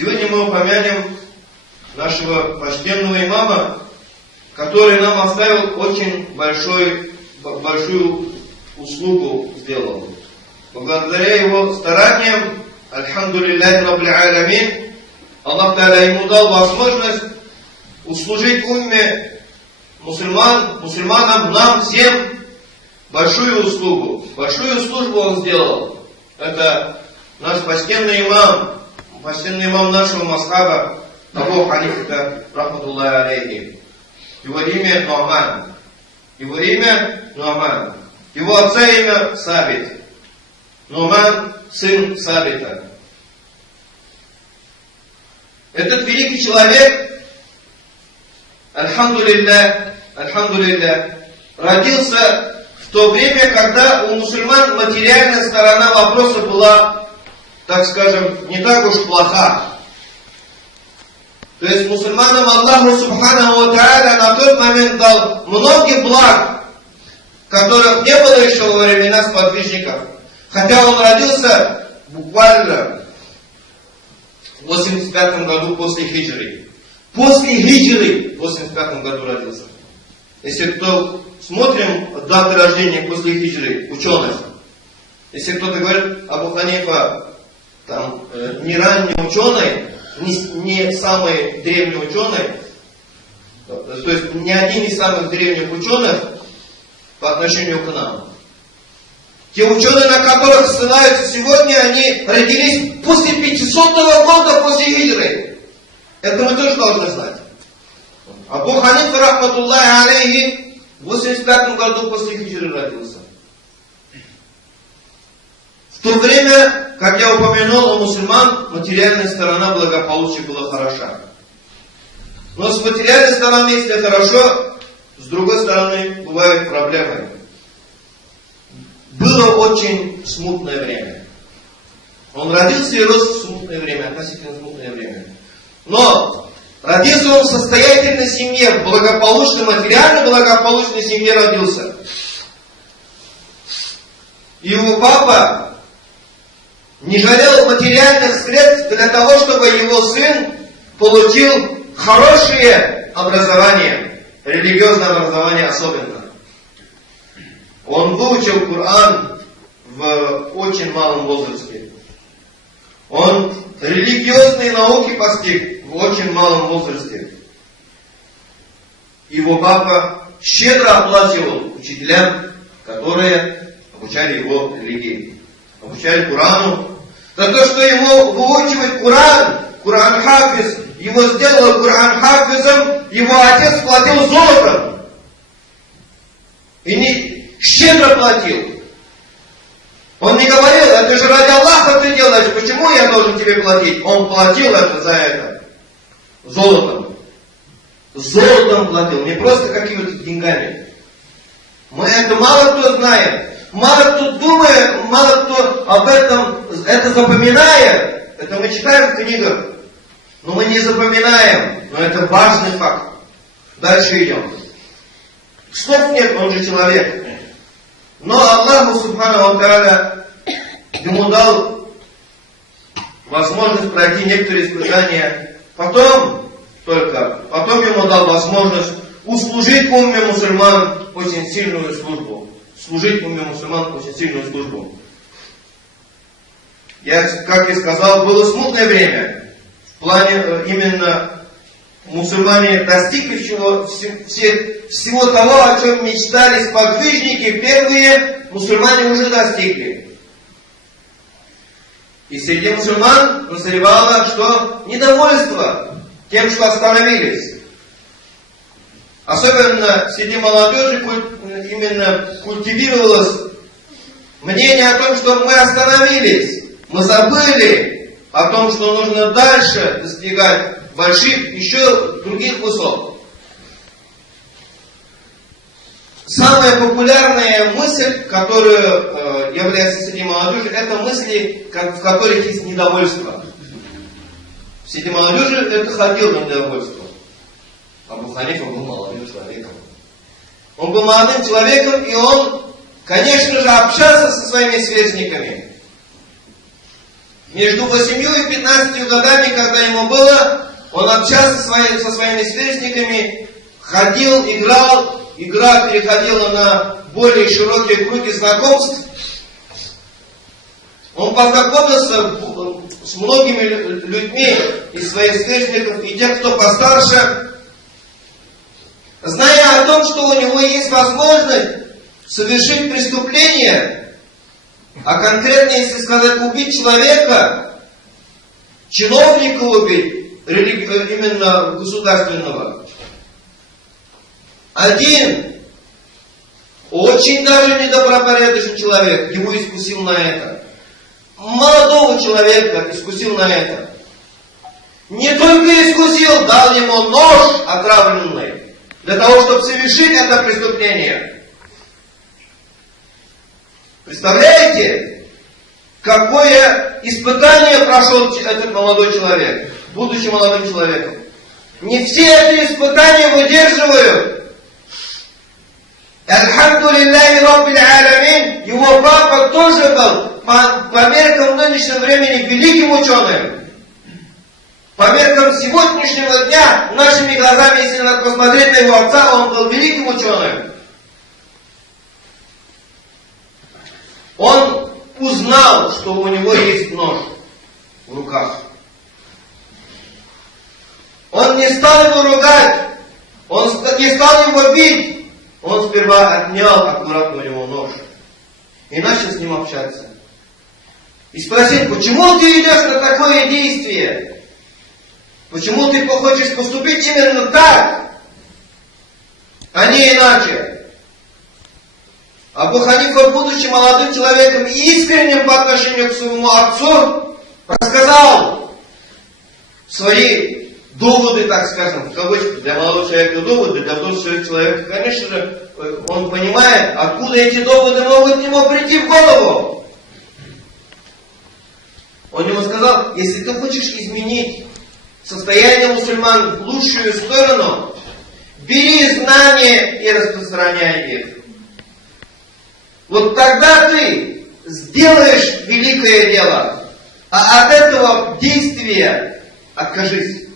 Сегодня мы упомянем нашего почтенного имама, который нам оставил очень большую услугу сделал. Благодаря его стараниям, альхамдулиллахи раббиль алямин, Аллах Та'аля ему дал возможность услужить умме мусульманам, нам всем большую услугу. Большую службу он сделал. Это наш почтенный имам нашего масхаба Абу Ханифа рахматуллахи алейхи. Его имя Ну'ман. Его отца имя Сабит. Ну'ман, сын Сабита. Этот великий человек, альхамдулиллах, родился в то время, когда у мусульман материальная сторона вопроса была, так скажем, не так уж плоха. То есть мусульманам Аллаху Субханаху ва Тааля на тот момент дал многих благ, которых не было еще во времена сподвижников. Хотя он родился буквально в 85 году после хиджры. После хиджры в 85 году родился. Если кто смотрим даты рождения после хиджры, ученых. Если кто-то говорит, Абу Ханифа там не ранний ученый, не самый древний ученый, то есть не один из самых древних ученых по отношению к нам. Те ученые, на которых ссылаются сегодня, они родились после 500 года после хиджры. Это мы тоже должны знать. Абу Ханифа рахматуллахи алейхи в 85 году после хиджры родился. В то время, как я упомянул, у мусульман материальная сторона благополучия была хороша. Но с материальной стороны, если хорошо, с другой стороны бывают проблемы. Было очень смутное время. Он родился и рос в смутное время, относительно смутное время. Но родился он в состоятельной семье, в благополучной, материально благополучной семье родился. И его папа не жалел материальных средств для того, чтобы его сын получил хорошее образование, религиозное образование особенно. Он выучил Коран в очень малом возрасте. Он религиозные науки постиг в очень малом возрасте. Его папа щедро оплачивал учителям, которые обучали его религии, обучали Корану. За то, что ему выучивать Коран хафиз, его сделал Коран хафизом, его отец платил золотом. И не щедро платил. Он не говорил, это же ради Аллаха ты делаешь, почему я должен тебе платить? Он платил это за это. Золотом. Золотом платил, не просто какими-то деньгами. Мы это мало кто знает. Мало кто думает, мало кто об этом это запоминает. Это мы читаем в книгах. Но мы не запоминаем. Но это важный факт. Дальше идем. Слов нет, он же человек. Но Аллаху Субханаху ва Тааля ему дал возможность пройти некоторые испытания. Потом ему дал возможность услужить умме мусульман очень сильную службу. Служить умме мусульман очень сильную службу. Я, как и сказал, было смутное время. В плане именно мусульмане достигли всего того, о чем мечтали сподвижники, первые мусульмане уже достигли. И среди мусульман назревало, что недовольство тем, что остановились. Особенно среди молодежи именно культивировалось мнение о том, что мы остановились, мы забыли о том, что нужно дальше достигать больших, еще других высот. Самая популярная мысль, которая является среди молодежи, это мысли, в которых есть недовольство. Среди молодежи это ходило недовольство. Абу Ханифа был молодым человеком. Он был молодым человеком, и он, конечно же, общался со своими сверстниками. Между 8 и 15 годами, когда ему было, он общался со своими сверстниками, ходил, играл, игра переходила на более широкие круги знакомств. Он познакомился с многими людьми из своих сверстников и тех, кто постарше, зная о том, что у него есть возможность совершить преступление, а конкретно, если сказать, убить человека, чиновника убить, именно государственного. Один, очень даже недобропорядочный человек, его искусил на это. Молодого человека искусил на это. Не только искусил, дал ему нож отравленный, для того, чтобы совершить это преступление. Представляете, какое испытание прошел этот молодой человек, будучи молодым человеком. Не все эти испытания выдерживают. Альхамдулиллахи Раббил Алямин, его папа тоже был, по меркам нынешнего времени, великим ученым. По меркам сегодняшнего дня, нашими глазами, если надо посмотреть на его отца, он был великим ученым. Он узнал, что у него есть нож в руках. Он не стал его ругать, он не стал его бить. Он сперва отнял аккуратно у него нож и начал с ним общаться. И спросил, почему ты идешь на такое действие? Почему ты хочешь поступить именно так, а не иначе? Абу Ханифа, будучи молодым человеком и искренним по отношению к своему отцу, рассказал свои доводы, так скажем, в кавычках, для молодого человека доводы, для взрослого человека, конечно же, он понимает, откуда эти доводы могут ему прийти в голову. Он ему сказал, если ты хочешь изменить состояние мусульман в лучшую сторону, бери знания и распространяй их. Вот тогда ты сделаешь великое дело, а от этого действия откажись.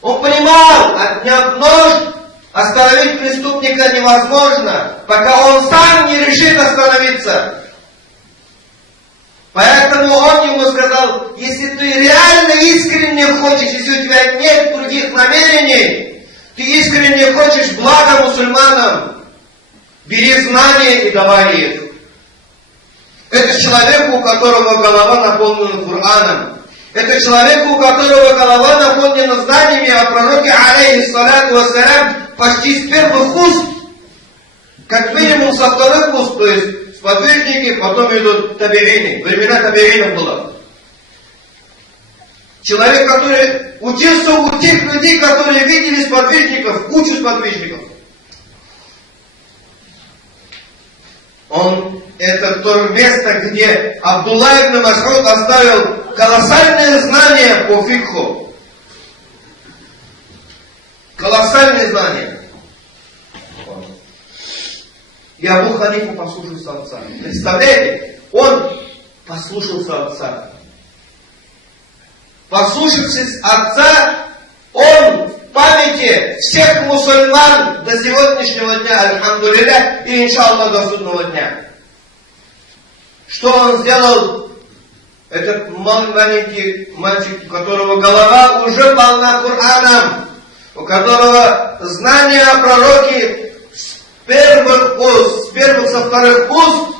Он понимал, отняв нож, остановить преступника невозможно, пока он сам не решит остановиться. Поэтому он ему сказал, если ты реально искренне хочешь, если у тебя нет других намерений, ты искренне хочешь блага мусульманам, бери знания и давай их. Это человек, у которого голова наполнена Кораном. Это человек, у которого голова наполнена знаниями о пророке, алейхиссалату вассалям, почти с первых уст. Как минимум со вторых уст, то есть сподвижники, потом идут табиини. Времена табиинов было. Человек, который учился у тех людей, которые видели сподвижников, кучу сподвижников. Это то место, где Абдулла ибн Мас'уд оставил колоссальные знания по фикху. Колоссальные знания. И Абу Ханифа послушался отца. Представляете? Он послушался отца. Послушавшись отца, он в памяти всех мусульман до сегодняшнего дня, альхамдулилля, и иншаллах до судного дня. Что он сделал? Этот маленький мальчик, у которого голова уже полна Кораном, у которого знания о пророке с первых уст, со вторых уст,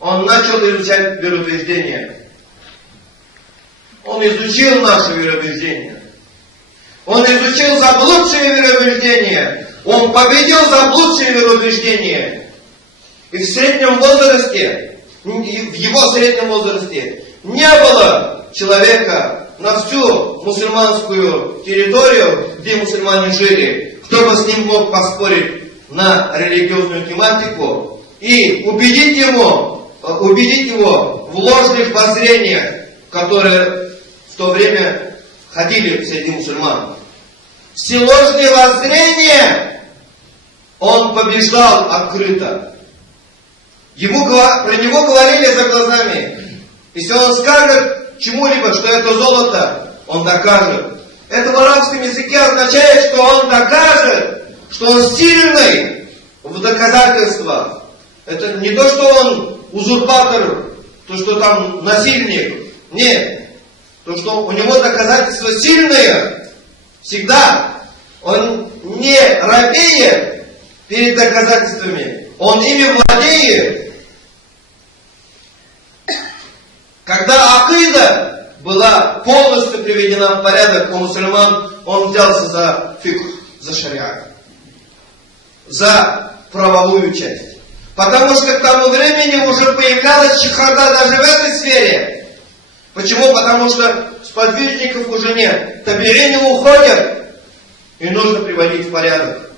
он начал изучать вероубеждение. Он изучил наше вероубеждение. Он изучил заблудшие вероубеждения. Он победил заблудшие вероубеждения. И в среднем возрасте, в его среднем возрасте, не было человека на всю мусульманскую территорию, где мусульмане жили, кто бы с ним мог поспорить на религиозную тематику и убедить его в ложных воззрениях, которые в то время ходили среди мусульман. Все ложные воззрения он побеждал открыто. Про него говорили за глазами. Если он скажет чему-либо, что это золото, он докажет. Это в арабском языке означает, что он докажет, что он сильный в доказательствах. Это не то, что он узурпатор, то, что там насильник. Нет. То, что у него доказательства сильные. Всегда. Он не робеет перед доказательствами. Он ими владеет. Когда акида была полностью приведена в порядок у мусульман, он взялся за фикх, за шариат, за правовую часть. Потому что к тому времени уже появлялась чехарда даже в этой сфере. Почему? Потому что сподвижников уже нет. Табиини уходят. И нужно приводить в порядок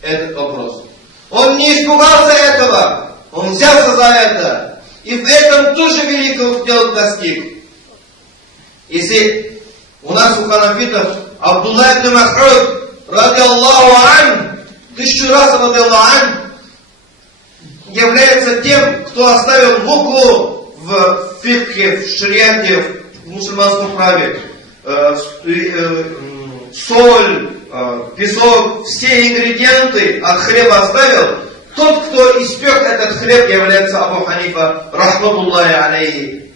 этот вопрос. Он не испугался этого. Он взялся за это. И в этом тоже великого дела достиг. Если у нас у ханафитов Абдулла ибн Мас'уд, ради Аллаху ан, 1000 раз ради Аллаху ан, является тем, кто оставил букву в фикхе, в шариате, в мусульманском праве, соль, песок, все ингредиенты от хлеба оставил. Тот, кто испек этот хлеб, является Абу Ханифа, рахматуллахи алейхи.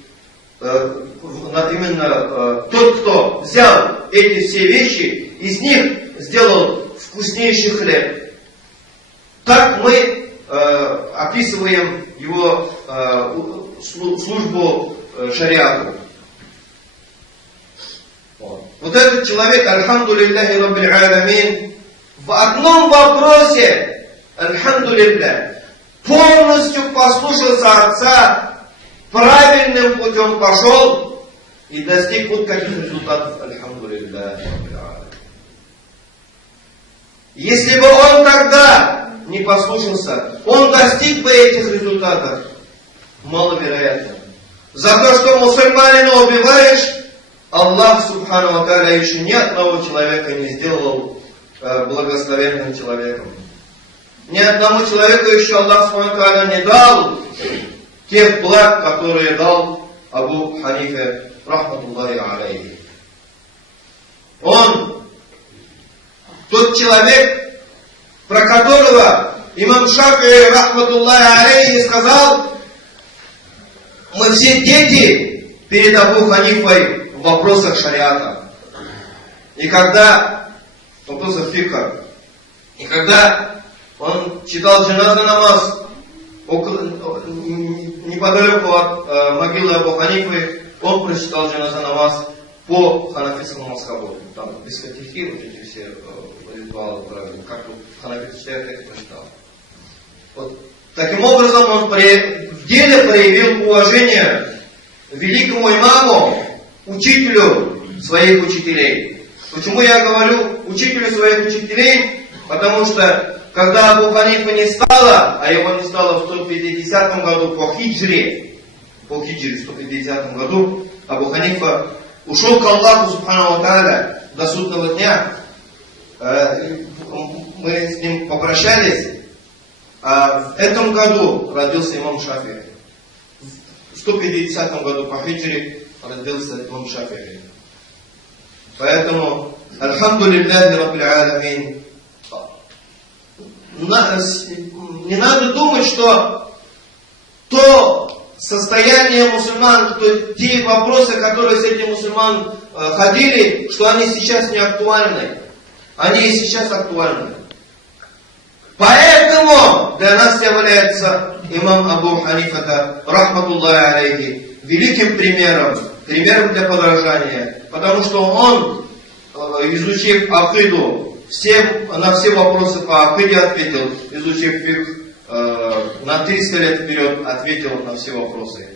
Именно тот, кто взял эти все вещи, из них сделал вкуснейший хлеб. Так мы описываем его службу шариату. Вот этот человек, альхамдулиллахи раббиль аламин, в одном вопросе, альхамдулиллах, полностью послушался отца, правильным путем пошел и достиг вот каких результатов, альхамдулиллахи раббиль аламин. Если бы он тогда не послушался, он достиг бы этих результатов. Маловероятно. За то, что мусульманина убиваешь, Аллах Субхану ва Тааля еще ни одного человека не сделал благословенным человеком. Ни одному человеку еще Аллах Субхану ва Тааля не дал тех благ, которые дал Абу Ханифе, рахматуллахи алейхи. Он, тот человек, про которого имам Шафии, рахматуллахи алейхи, сказал: мы все дети перед Абу Ханифой в вопросах шариата. И когда в вопросах фикха, и когда он читал джаназа намаз неподалеку от могилы Абу Ханифы, он прочитал джаназа намаз по ханафитскому мазхабу. Там без фатихи, вот эти все ритуалы правильно, как ханафиты читают, так и прочитал. Вот. Таким образом, он в деле проявил уважение великому имаму, учителю своих учителей. Почему я говорю учителю своих учителей? Потому что, когда Абу Ханифа не стало, а его не стало в 150 году по хиджре, в 150 году, Абу Ханифа ушел к Аллаху Субхану ва Тааля до судного дня. Мы с ним попрощались. А в этом году родился имам Шафии. В 150 году по хиджре родился имам Шафии. Поэтому, альхамдулиллахи раббиль аламин, не надо думать, что то состояние мусульман, те вопросы, которые с этим мусульман ходили, что они сейчас не актуальны. Они и сейчас актуальны. Поэтому для нас является имам Абу Ханифа, рахматуллахи алейхи, великим примером для подражания. Потому что он, изучив акиду, на все вопросы по акиде ответил, изучив фикх, на 300 лет вперед ответил на все вопросы.